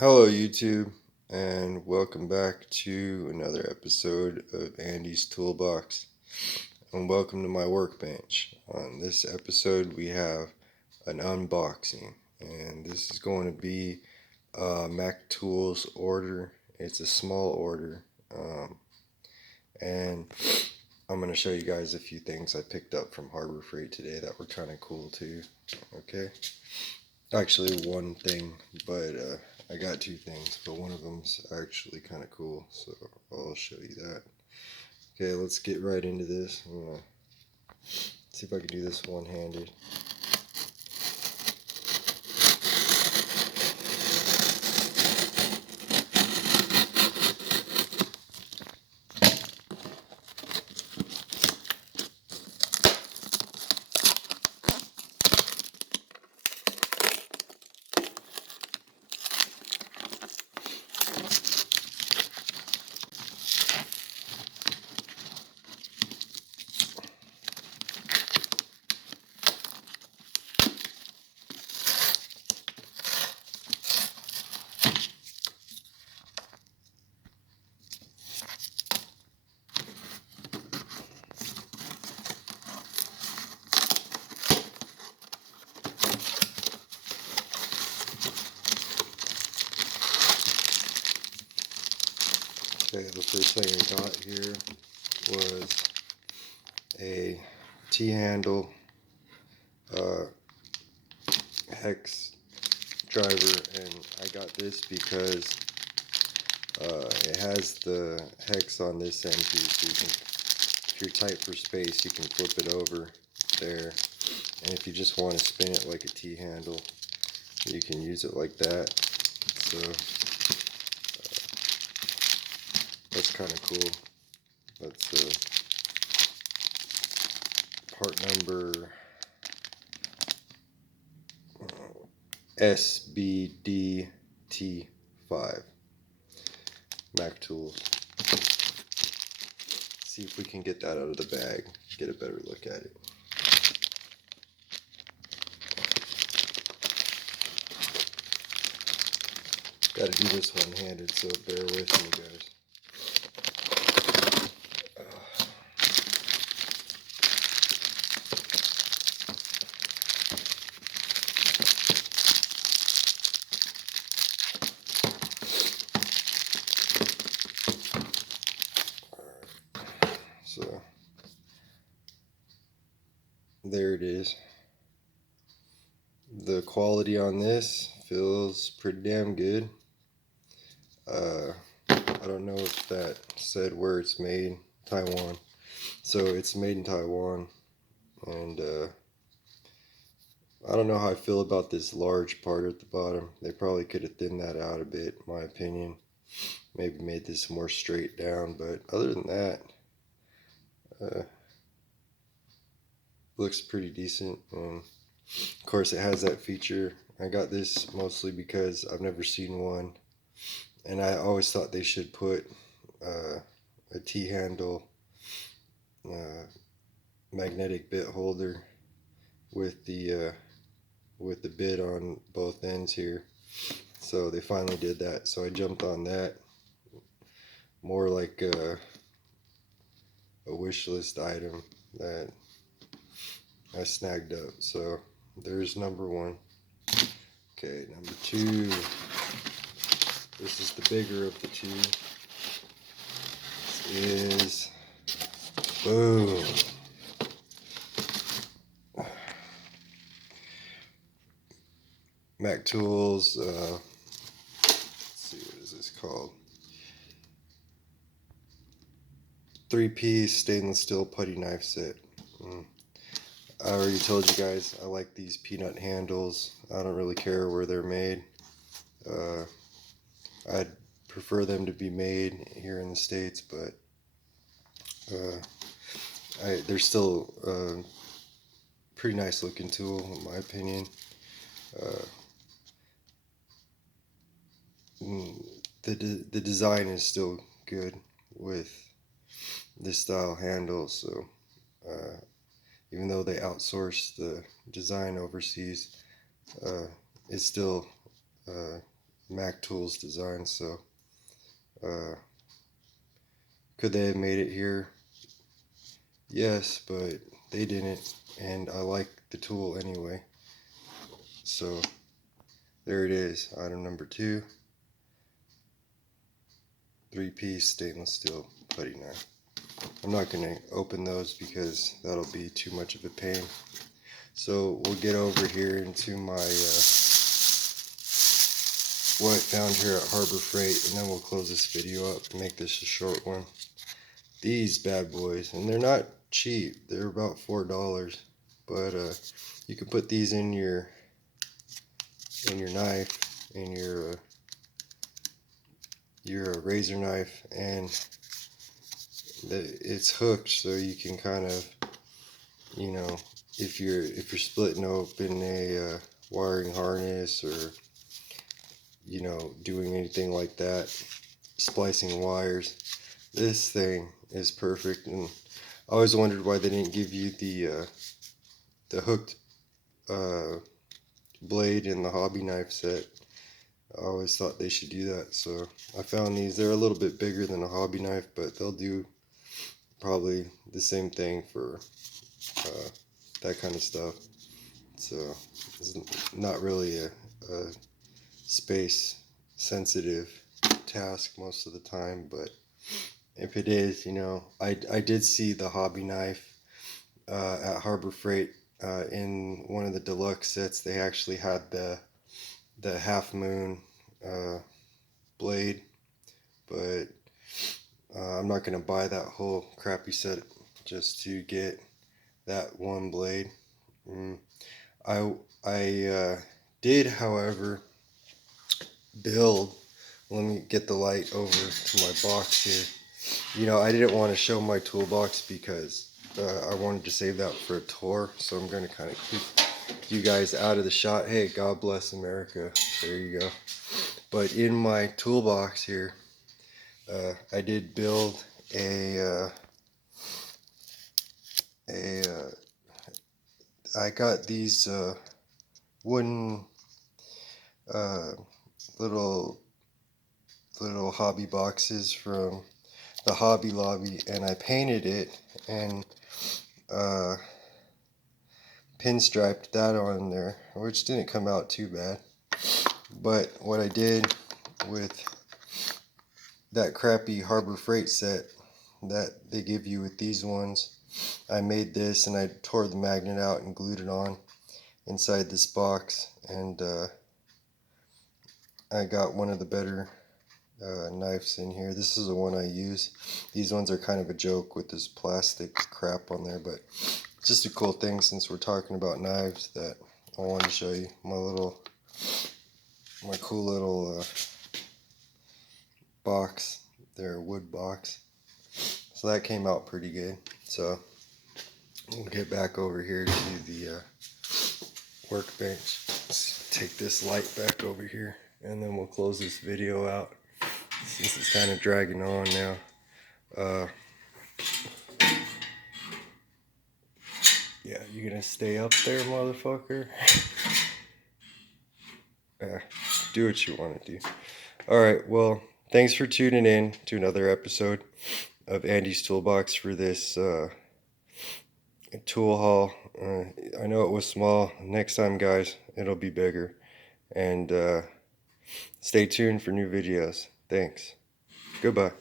Hello, YouTube, and welcome back to another episode of Andy's Toolbox. And welcome to my workbench. On this episode, we have an unboxing, and this is going to be a Mac Tools order. It's a small order, and I'm going to show you guys a few things I picked up from Harbor Freight today that were kind of cool too. Okay. Actually, one thing, but I got two things, but one of them's actually kind of cool, so I'll show you that. Okay, let's get right into this. I'm gonna see if I can do this one-handed. Okay, the first thing I got here was a T-handle hex driver, and I got this because it has the hex on this end too, so you can, if you're tight for space, you can flip it over there, and if you just want to spin it like a T-handle, you can use it like that. So that's kind of cool. That's part number SBDT5, Mac Tools. See if we can get that out of the bag, get a better look at it. Gotta do this one-handed, so bear with me, guys. So there it is. The quality on this feels pretty damn good. I don't know if that said where it's made. Taiwan. So it's made in Taiwan, and I don't know how I feel about this large part at the bottom. They probably could have thinned that out a bit, in my opinion. Maybe made this more straight down, but other than that, uh, looks pretty decent. And of course, it has that feature. I got this mostly because I've never seen one, and I always thought they should put a T-handle magnetic bit holder with the bit on both ends here. So they finally did that. So I jumped on that. More like a wish list item that I snagged up. So there's number one. Okay, number two. This is the bigger of the two. This is boom. Mac Tools. Let's see, what is this called? 3-piece stainless steel putty knife set. I already told you guys I like these peanut handles. I don't really care where they're made. I'd prefer them to be made here in the States, but they're still a pretty nice looking tool in my opinion. The design is still good with this style handle, so even though they outsource the design overseas, it's still Mac Tools design. So could they have made it here? Yes, but they didn't, and I like the tool anyway. So there it is, item number 2. 3-piece stainless steel putty knife. I'm not going to open those because that'll be too much of a pain. So we'll get over here into my what I found here at Harbor Freight, and then we'll close this video up and make this a short one. These bad boys, and they're not cheap, they're about $4, but you can put these in your knife, in your razor knife, and it's hooked, so you can kind of, you know, if you're splitting open a wiring harness, or you know, doing anything like that, splicing wires, this thing is perfect. And I always wondered why they didn't give you the hooked blade in the hobby knife set. I always thought they should do that, so I found these. They're a little bit bigger than a hobby knife, but they'll do probably the same thing for that kind of stuff. So it's not really a space sensitive task most of the time, but if it is, you know, I did see the hobby knife at Harbor Freight in one of the deluxe sets. They actually had the half moon blade, but I'm not going to buy that whole crappy set just to get that one blade. I did, however, build. Let me get the light over to my box here. You know, I didn't want to show my toolbox because I wanted to save that for a tour, so I'm going to kind of keep you guys out of the shot. Hey, God bless America. There you go. But in my toolbox here, I did build I got these wooden little hobby boxes from the Hobby Lobby, and I painted it and pinstriped that on there, which didn't come out too bad. But what I did with that crappy Harbor Freight set that they give you with these ones, I made this, and I tore the magnet out and glued it on inside this box, and I got one of the better knives in here. This is the one I use. These ones are kind of a joke with this plastic crap on there, but it's just a cool thing since we're talking about knives that I wanted to show you. My cool little box there, wood box. So that came out pretty good. So we'll get back over here to the workbench. Let's take this light back over here, and then we'll close this video out since it's kind of dragging on now. Yeah, you gonna stay up there, motherfucker? Do what you want to do. Alright, well, thanks for tuning in to another episode of Andy's Toolbox for this tool haul. I know it was small. Next time, guys, it'll be bigger. And stay tuned for new videos. Thanks. Goodbye.